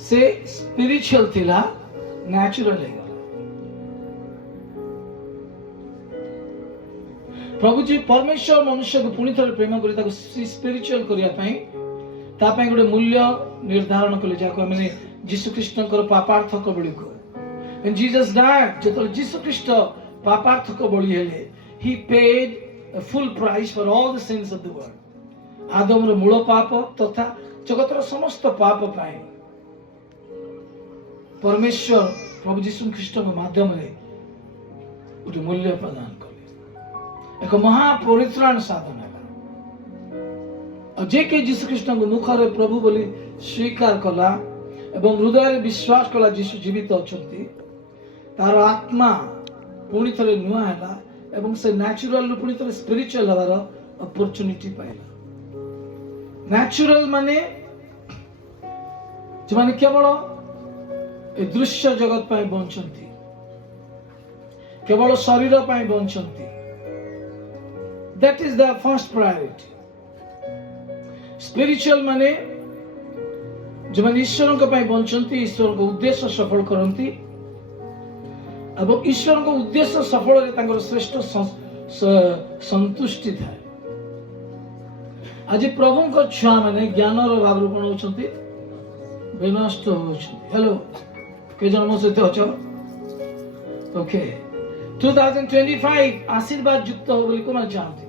से स्पिरिचुअल थिला नेचुरल है। प्रभु जी परमेश्वर मनुष्य को पुणी थरे प्रेम करी ताको स्पिरिचुअल करिया पई ता पई गोटे मूल्य निर्धारण कले जाको माने यीशु कृष्णकर पापार्थक बलि को। एंड जीसस डाइड जतो यीशु कृष्ण पापार्थक बलि हेले ही paid a full price for all the sins of the world। आदम रो मूल पाप तथा जगत रो समस्त पाप पाए परमेश्वर प्रभु यीशु कृष्ण के माध्यम रे गोटे मूल्य प्रदान कले। एक महापरित्राण साधन है और जे के यीशु कृष्ण को मुखरे प्रभु बोली स्वीकार कला एवं हृदय विश्वास कला यीशु जीवित अछंती तार आत्मा पुणी थरे नुआ हैला एवं से नेचुरल पुणी थरे स्पिरिचुअल हवार अपॉर्चुनिटी पाइला। नेचुरल माने जे माने केवल ए दृश्य जगत पाई बंचंती केवल शरीर पाई बंचंती that is the first priority. Spiritual माने जो माने ईश्वर को पाई बंचंती ईश्वर को उद्देश्य सफल करंती एवं ईश्वर को उद्देश्य सफल रे तांकर श्रेष्ठ संतुष्टि थाए। आज प्रभु को छुआ माने ज्ञान रो भाव कोन होचंती विनष्ट होचंती। हेलो के जन्म से तो अछो ओके 2025 आशीर्वाद युक्त हो बोली कोन चाहते।